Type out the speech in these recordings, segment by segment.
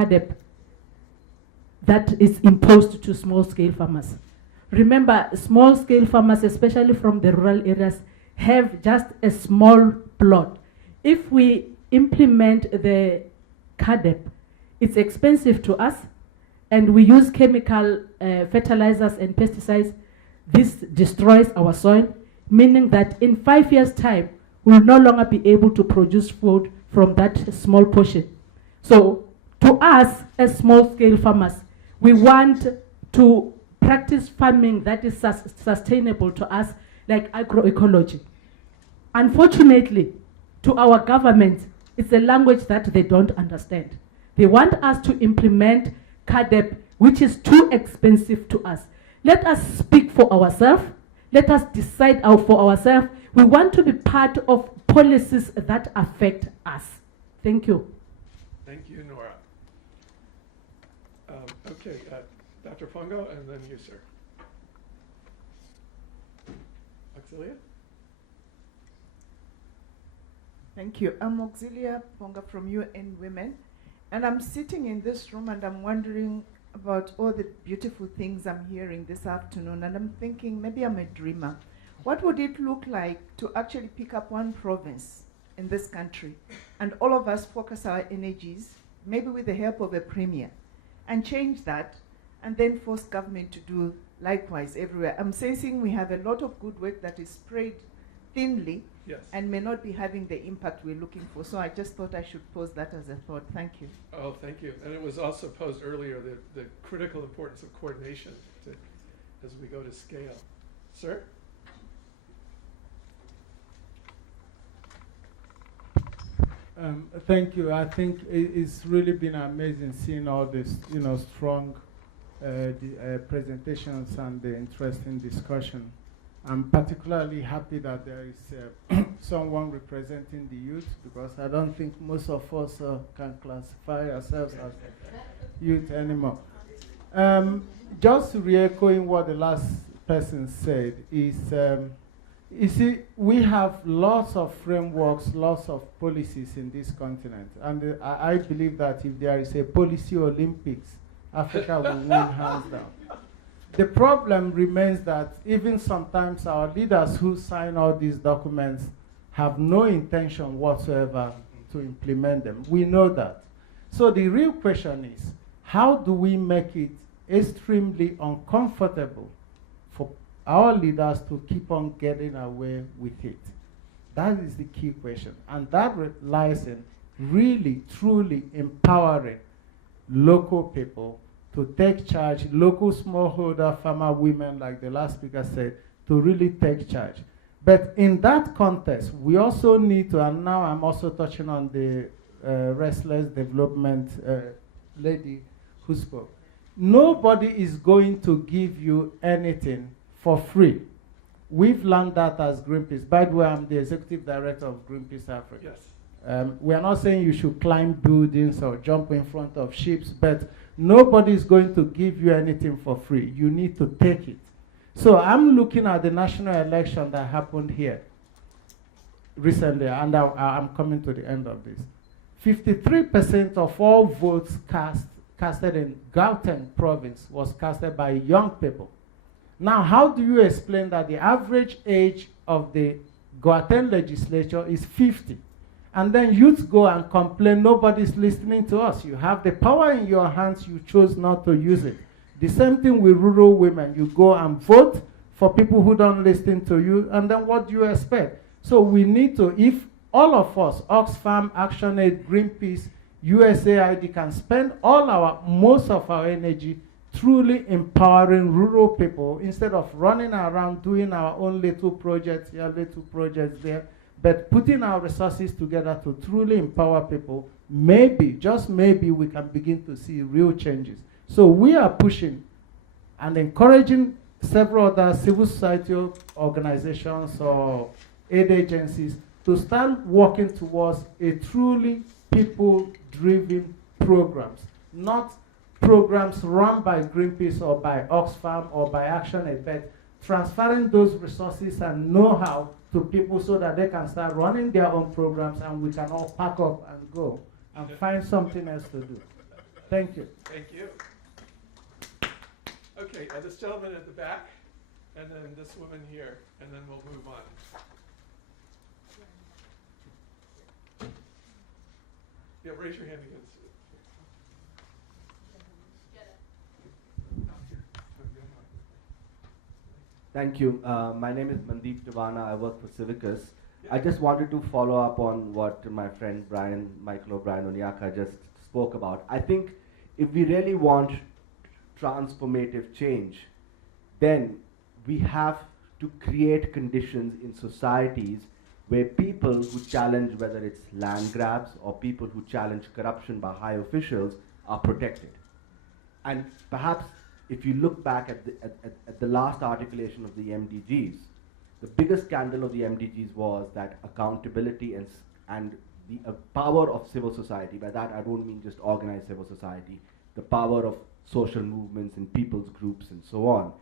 CADEP that is imposed to small-scale farmers. Remember, small-scale farmers, especially from the rural areas, have just a small plot. If we implement the CADEP, it's expensive to us, and we use chemical fertilizers and pesticides. This destroys our soil, meaning that in 5 years' time, we'll no longer be able to produce food from that small portion. So to us, as small-scale farmers, we want to practice farming that is sustainable to us, like agroecology. Unfortunately, to our government, it's a language that they don't understand. They want us to implement CADEP, which is too expensive to us. Let us speak for ourselves. Let us decide for ourselves. We want to be part of policies that affect us. Thank you. Thank you, Nora. Okay, Dr. Pongo, and then you, sir. Auxilia? Thank you. I'm Auxilia Ponga from UN Women, and I'm sitting in this room and I'm wondering about all the beautiful things I'm hearing this afternoon, and I'm thinking maybe I'm a dreamer. What would it look like to actually pick up one province in this country and all of us focus our energies, maybe with the help of a premier, and change that, and then force government to do likewise everywhere? I'm sensing we have a lot of good work that is spread thinly, yes, and may not be having the impact we're looking for. So I just thought I should pose that as a thought. Thank you. Oh, thank you. And it was also posed earlier, the critical importance of coordination as we go to scale. Sir? Thank you. I think it's really been amazing seeing all this, strong presentations and the interesting discussion. I'm particularly happy that there is someone representing the youth, because I don't think most of us can classify ourselves as youth anymore. Just re-echoing what the last person said is, you see, we have lots of frameworks, lots of policies in this continent. And I believe that if there is a policy Olympics, Africa will win hands down. The problem remains that even sometimes our leaders who sign all these documents have no intention whatsoever to implement them. We know that. So the real question is, how do we make it extremely uncomfortable for our leaders to keep on getting away with it? That is the key question. And that lies in really, truly empowering local people to take charge, local smallholder farmer women, like the last speaker said, to really take charge. But in that context, we also need to, and now I'm also touching on the restless development lady who spoke. Nobody is going to give you anything for free. We've learned that as Greenpeace. By the way, I'm the executive director of Greenpeace Africa. Yes. We are not saying you should climb buildings or jump in front of ships, but nobody is going to give you anything for free. You need to take it. So I'm looking at the national election that happened here recently, and I'm coming to the end of this. 53% of all votes casted in Gauteng province was casted by young people. Now, how do you explain that the average age of the Gauteng legislature is 50? And then youths go and complain, nobody's listening to us. You have the power in your hands, you chose not to use it. The same thing with rural women. You go and vote for people who don't listen to you, and then what do you expect? So we need to, if all of us, Oxfam, ActionAid, Greenpeace, USAID, can spend most of our energy truly empowering rural people instead of running around doing our own little projects here, little projects there, but putting our resources together to truly empower people, maybe, just maybe, we can begin to see real changes. So we are pushing and encouraging several other civil society organizations or aid agencies to start working towards a truly people-driven programs, not programs run by Greenpeace or by Oxfam or by ActionAid, but transferring those resources and know-how to people so that they can start running their own programs, and we can all pack up and go and find something else to do. Thank you. Thank you. Okay, this gentleman at the back, and then this woman here, and then we'll move on. Yeah, raise your hand again. Thank you. My name is Mandeep Tivana. I work for Civicus. I just wanted to follow up on what my friend Michael O'Brien Onyaka just spoke about. I think if we really want transformative change, then we have to create conditions in societies where people who challenge, whether it's land grabs or people who challenge corruption by high officials, are protected. And perhaps if you look back at the last articulation of the MDGs, the biggest scandal of the MDGs was that accountability and the power of civil society, by that I don't mean just organized civil society, the power of social movements and people's groups and so on,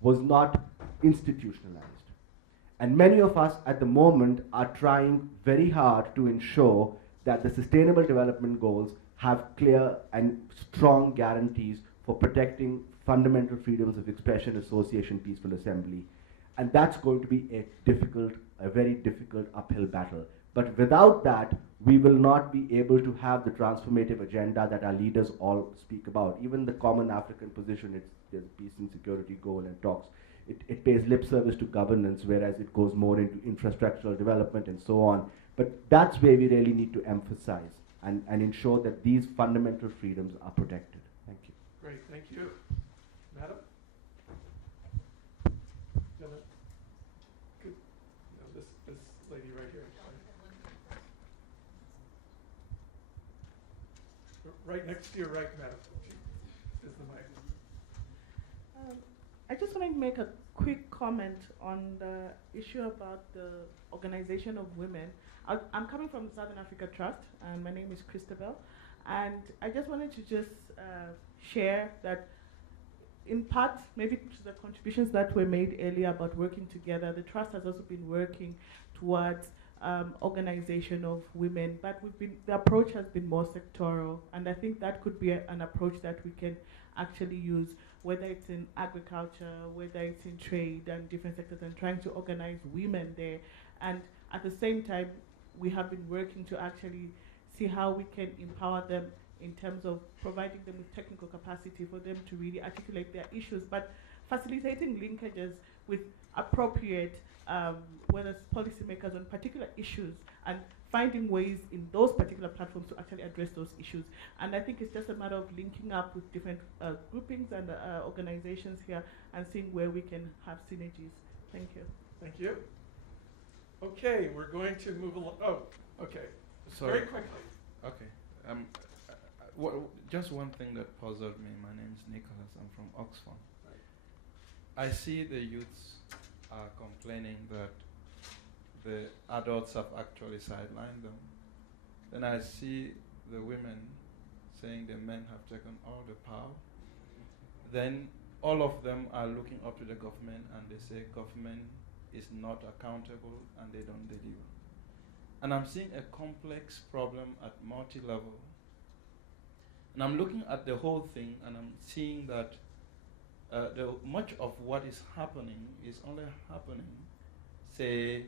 was not institutionalized. And many of us at the moment are trying very hard to ensure that the Sustainable Development Goals have clear and strong guarantees for protecting fundamental freedoms of expression, association, peaceful assembly. And that's going to be a very difficult uphill battle. But without that, we will not be able to have the transformative agenda that our leaders all speak about. Even the common African position, there's a peace and security goal and talks. It pays lip service to governance, whereas it goes more into infrastructural development and so on. But that's where we really need to emphasize and ensure that these fundamental freedoms are protected. Thank you. Great, thank you. Madam? Jenna? Good. No, this lady right here. Right next to your right, madam. Is the mic. I just wanted to make a quick comment on the issue about the organization of women. I'm coming from the Southern Africa Trust, and my name is Christabel. And I just wanted to just share that in part, maybe to the contributions that were made earlier about working together, the Trust has also been working towards organization of women, but the approach has been more sectoral, and I think that could be an approach that we can actually use, whether it's in agriculture, whether it's in trade and different sectors, and trying to organize women there. And at the same time, we have been working to actually see how we can empower them in terms of providing them with technical capacity for them to really articulate their issues, but facilitating linkages with appropriate, whether it's policymakers on particular issues, and finding ways in those particular platforms to actually address those issues. And I think it's just a matter of linking up with different groupings and organizations here and seeing where we can have synergies. Thank you. Thank you. Okay, we're going to move along. Oh, okay. Sorry. Very quickly. Okay. Just one thing that puzzled me. My name is Nicholas. I'm from Oxford. Right. I see the youths are complaining that the adults have actually sidelined them. Then I see the women saying the men have taken all the power. Then all of them are looking up to the government and they say government is not accountable and they don't deliver. And I'm seeing a complex problem at multi-level. And I'm looking at the whole thing and I'm seeing that much of what is happening is only happening, say,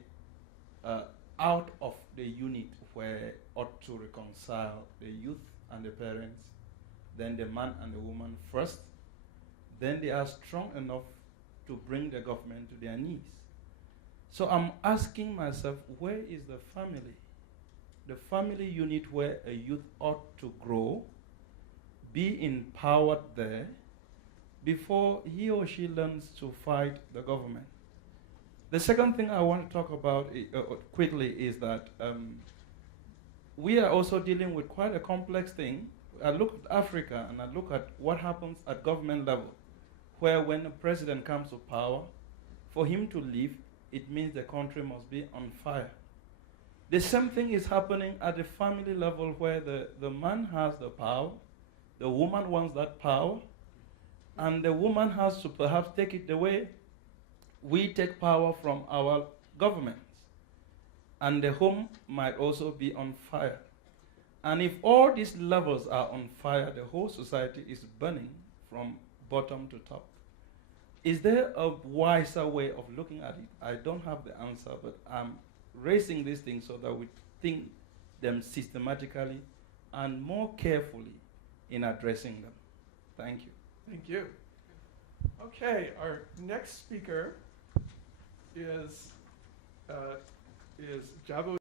out of the unit where ought to reconcile the youth and the parents, then the man and the woman first, then they are strong enough to bring the government to their knees. So I'm asking myself, where is the family unit where a youth ought to grow, be empowered there, before he or she learns to fight the government? The second thing I want to talk about quickly is that we are also dealing with quite a complex thing. I look at Africa and I look at what happens at government level, where when a president comes to power, for him to leave, it means the country must be on fire. The same thing is happening at the family level, where the man has the power, the woman wants that power, and the woman has to perhaps take it the way we take power from our governments. And the home might also be on fire. And if all these levels are on fire, the whole society is burning from bottom to top. Is there a wiser way of looking at it? I don't have the answer, but I'm raising these things so that we think them systematically and more carefully in addressing them. Thank you. Thank you. Okay, our next speaker is Jabu